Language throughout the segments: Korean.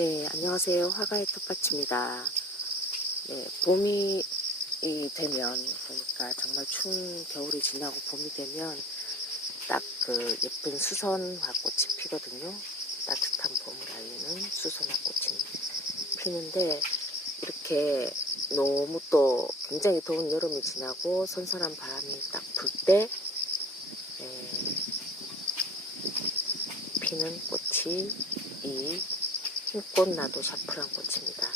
네, 안녕하세요. 화가의 텃밭입니다. 네, 봄이 이 되면 보니까 정말 추운 겨울이 지나고 봄이 되면 딱 그 예쁜 수선화 꽃이 피거든요. 따뜻한 봄을 알리는 수선화 꽃이 피는데 이렇게 너무 또 굉장히 더운 여름이 지나고 선선한 바람이 딱 불 때 피는 꽃이 이흰 꽃 나도 샤프란 꽃입니다.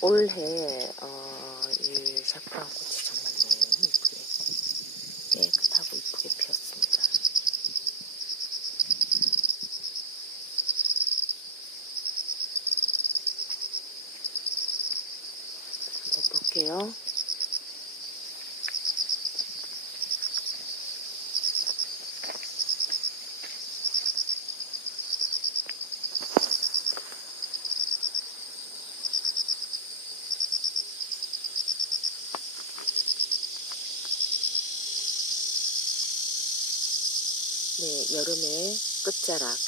올해 어, 이 샤프란 꽃이 정말 너무 이쁘게 깨끗하고 이쁘게 피었습니다. 한번 볼게요. 여름의 끝자락,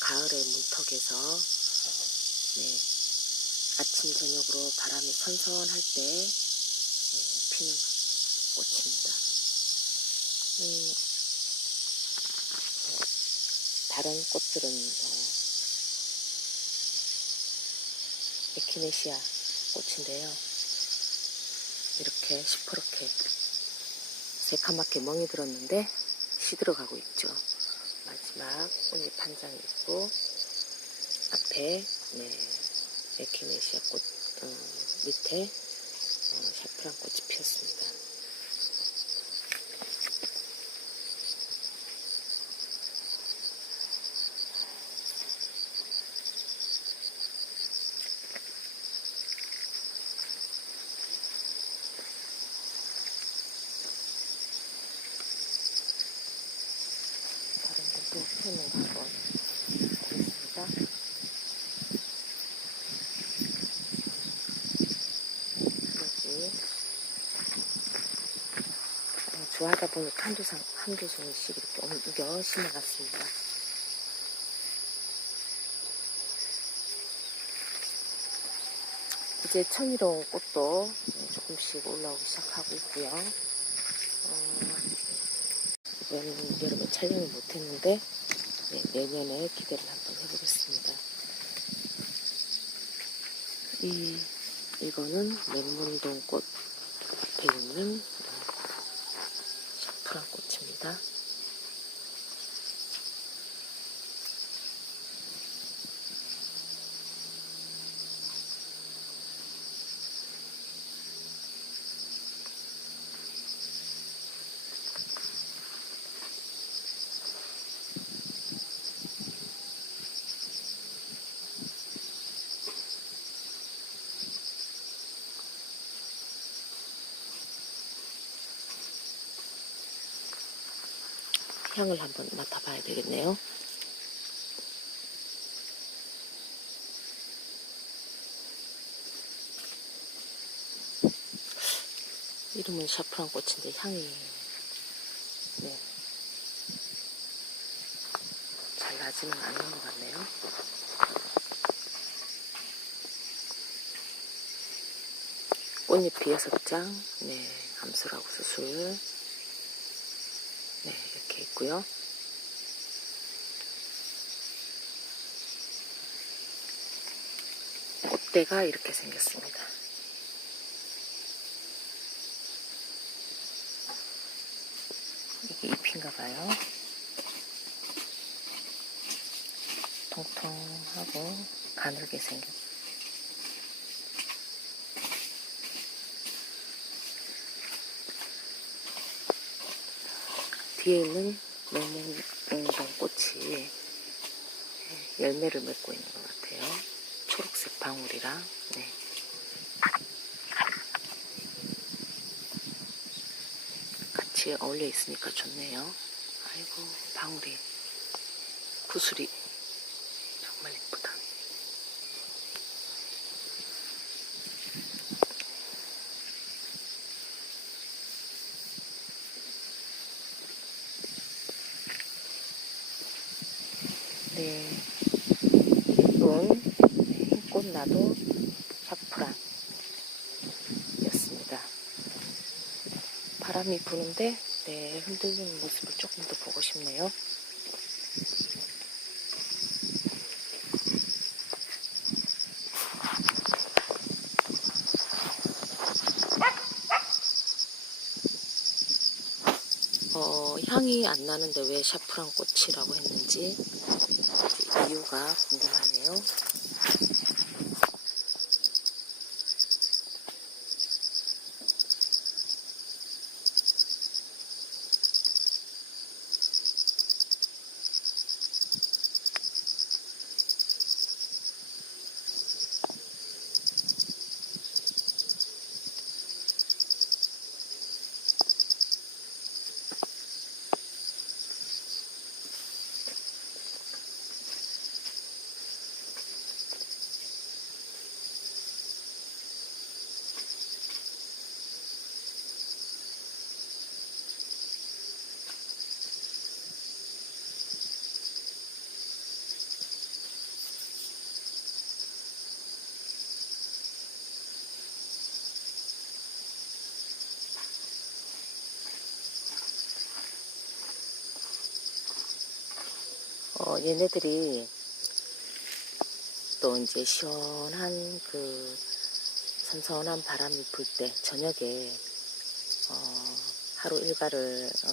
가을의 문턱에서 네, 아침 저녁으로 바람이 선선할 때 네, 피는 꽃입니다. 음, 다른 꽃들은 뭐 에키네시아 꽃인데요. 이렇게 시퍼렇게 새카맣게 멍이 들었는데 시들어가고 있죠. 마지막 꽃잎 한 장 있고 앞에 네, 에키네시아 꽃 어, 밑에 어, 샤프란 꽃이 피었습니다. 거 한번 보겠습니다. 여기 어, 좋아하다 보니까 한두, 상, 한두 송이씩 이렇게 옮겨 심어놨습니다. 이제 천일홍 꽃도 조금씩 올라오기 시작하고 있고요. 어, 이번 여름에 촬영을 못했는데 네, 내년에 기대를 한번 해보겠습니다. 이 이거는 맹문동꽃 앞에 있는 향을 한번 맡아봐야 되겠네요. 이름은 샤프란 꽃인데 향이 네. 잘 나지는 않는 것 같네요. 꽃잎이 여섯 장, 네, 암술하고 수술, 네, 이렇게 있고요. 꽃대가 이렇게 생겼습니다. 이게 잎인가 봐요. 통통하고 가늘게 생겼 뒤에 있는 맹맹동 꽃이 열매를 맺고 있는 것 같아요. 초록색 방울이랑 네. 같이 어울려 있으니까 좋네요. 아이고 방울이 구슬이 네, 예쁜 꽃나도 사프란이었습니다. 바람이 부는데 네, 흔들리는 모습을 조금 더 보고 싶네요. 어, 향이 안 나는데 왜 샤프란 꽃이라고 했는지 이유가 궁금하네요. 어, 얘네들이 또 이제 시원한 그 선선한 바람이 불 때 저녁에 어, 하루 일과를 어,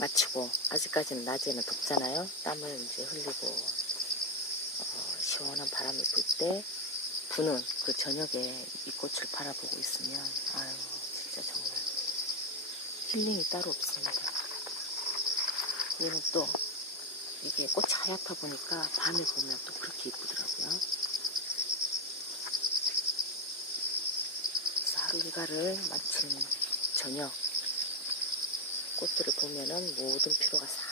마치고 아직까지는 낮에는 덥잖아요. 땀을 이제 흘리고 어, 시원한 바람이 불 때 부는 그 저녁에 이 꽃을 바라보고 있으면 아유 진짜 정말 힐링이 따로 없습니다. 얘는 또 이게 꽃이 하얗다 보니까 밤에 보면 또 그렇게 이쁘더라고요. 일과를 마친 저녁 꽃들을 보면은 모든 피로가 싹.